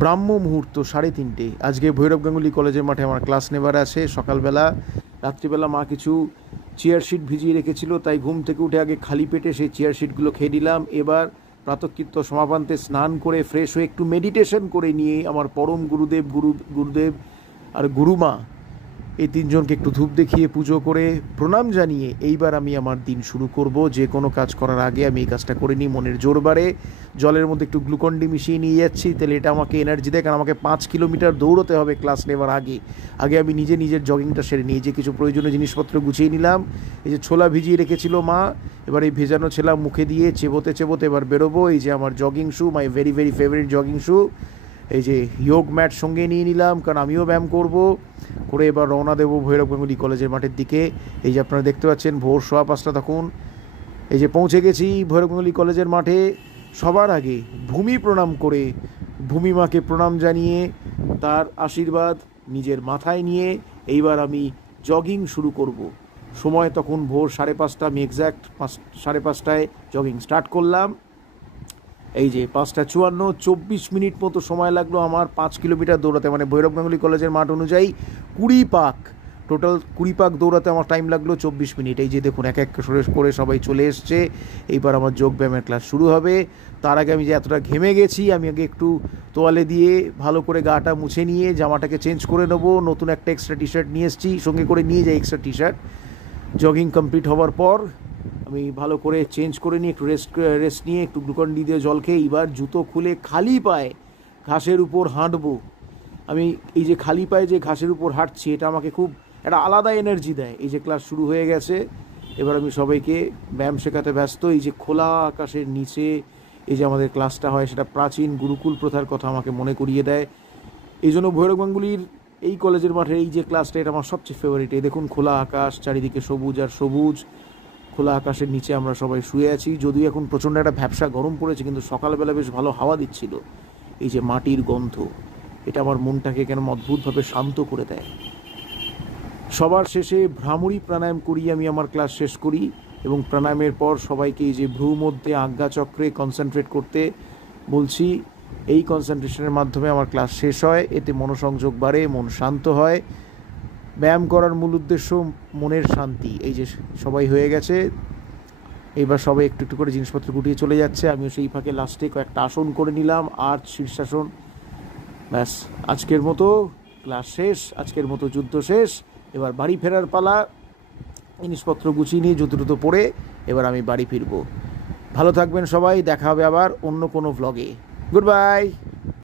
ব্রাহ্ম মুহূর্ত 3:30 আজকে ভৈরব গাঙ্গুলি কলেজের মাঠে আমার ক্লাস নেবার আছে। সকালবেলা রাত্রিবেলা মা কিছু চেয়ার শিট ভিজিয়ে রেখেছিল, তাই ঘুম থেকে উঠে আগে খালি পেটে সেই চেয়ার শিটগুলো খেয়ে নিলাম। এবার প্রাতঃকৃত্য সমাপান্তে স্নান করে ফ্রেশ হয়ে একটু মেডিটেশন করে নিয়ে আমার পরম গুরুদেব আর গুরুমা এই তিনজনকে একটু ধূপ দেখিয়ে পুজো করে প্রণাম জানিয়ে এইবার আমি আমার দিন শুরু করব। যে কোনো কাজ করার আগে আমি এই কাজটা করে নিই, মনের জোর বাড়ে। জলের মধ্যে একটু গ্লুকন-ডি মিশিয়ে নিয়ে যাচ্ছি, তাহলে এটা আমাকে এনার্জি দেয়, কারণ আমাকে 5 কিলোমিটার দৌড়তে হবে ক্লাস নেওয়ার আগে আমি নিজের জগিংটা সেরে নিই। যে কিছু প্রয়োজনীয় জিনিসপত্র গুছিয়ে নিলাম। এই যে ছোলা ভিজিয়ে রেখেছিল মা, এবার এই ভেজানো ছোলা মুখে দিয়ে চেবোতে এবার বেরোবো। এই যে আমার জগিং শ্যু, মাই very very favourite jogging shoe. এই যে যোগ ম্যাট সঙ্গে নিয়ে নিলাম, কারণ আমিও ব্যায়াম করে এবার রওনা দেবো ভৈরব গাঙ্গুলি কলেজের মাঠের দিকে। এই যে আপনারা দেখতে পাচ্ছেন ভোর 5:15 তখন এই যে পৌঁছে গেছি ভৈরব গাঙ্গুলি কলেজের মাঠে। সবার আগে ভূমি প্রণাম করে, ভূমি মাকে প্রণাম জানিয়ে তার আশীর্বাদ নিজের মাথায় নিয়ে এইবার আমি জগিং শুরু করব। সময় তখন ভোর 5:30, আমি এক্স্যাক্ট 5:30টায় জগিং স্টার্ট করলাম। এই যে 5:54, 24 মিনিট মতো সময় লাগলো আমার 5 কিলোমিটার দৌড়াতে, মানে ভৈরব গাঙ্গুলি কলেজের মাঠ অনুযায়ী 20 পাক, টোটাল 20 পাক দৌড়াতে আমার টাইম লাগলো 24 মিনিট। এই যে দেখুন এক এক করে সবাই চলে এসছে। এইবার আমার যোগব্যায়ামের ক্লাস শুরু হবে। তার আগে আমি যে এতটা ঘেমে গেছি, আমি আগে একটু তোয়ালে দিয়ে ভালো করে গাটা মুছে নিয়ে জামাটাকে চেঞ্জ করে নেবো। নতুন একটা এক্সট্রা টি শার্ট নিয়ে এসেছি, সঙ্গে করে নিয়ে যাই extra T shirt. Jogging complete হওয়ার পর আমি ভালো করে চেঞ্জ করে নিয়ে একটু রেস্ট নিয়ে একটু গ্লুকন-ডি দিয়ে জল খেয়ে এবার জুতো খুলে খালি পায়ে ঘাসের উপর হাঁটবো। আমি এই যে খালি পায়ে যে ঘাসের উপর হাঁটছি, এটা আমাকে খুব একটা আলাদা এনার্জি দেয়। এই যে ক্লাস শুরু হয়ে গেছে, এবার আমি সবাইকে ব্যায়াম শেখাতে ব্যস্ত। এই যে খোলা আকাশের নিচে এই যে আমাদের ক্লাসটা হয়, সেটা প্রাচীন গুরুকুল প্রথার কথা আমাকে মনে করিয়ে দেয়। এই জন্য ভৈরব গাঙ্গুলির এই কলেজের মাঠে এই যে ক্লাসটা, এটা আমার সবচেয়ে ফেভারিট। এই দেখুন খোলা আকাশ, চারিদিকে সবুজ আর সবুজ। খোলা আকাশের নিচে আমরা সবাই শুয়ে আছি। যদিও এখন প্রচণ্ড একটা ভ্যাপসা গরম পড়েছে, কিন্তু সকালবেলা বেশ ভালো হাওয়া দিচ্ছিল। এই যে মাটির গন্ধ, এটা আমার মনটাকে কেন অদ্ভুতভাবে শান্ত করে দেয়। সবার শেষে ভ্রামরী প্রাণায়াম করি, আমি আমার ক্লাস শেষ করি। এবং প্রাণায়ামের পর সবাইকে এই যে ভ্রু মধ্যে আজ্ঞাচক্রে কনসেন্ট্রেট করতে বলছি। এই কনসেন্ট্রেশনের মাধ্যমে আমার ক্লাস শেষ হয়। এতে মনোসংযোগ বাড়ে, মন শান্ত হয়। ব্যায়াম করার মূল উদ্দেশ্য মনের শান্তি। এই যে সবাই হয়ে গেছে, এইবার সবাই একটু একটু করে জিনিসপত্র গুটিয়ে চলে যাচ্ছে। আমিও সেই ফাঁকে লাস্টে কয়েকটা আসন করে নিলাম, আর শীর্ষাসন। ব্যাস, আজকের মতো ক্লাস শেষ, আজকের মতো যুদ্ধ শেষ। এবার বাড়ি ফেরার পালা। জিনিসপত্র গুছিয়ে নিয়ে জুতো পরে এবার আমি বাড়ি ফিরবো। ভালো থাকবেন সবাই, দেখা হবে আবার অন্য কোনো ভ্লগে। Good bye.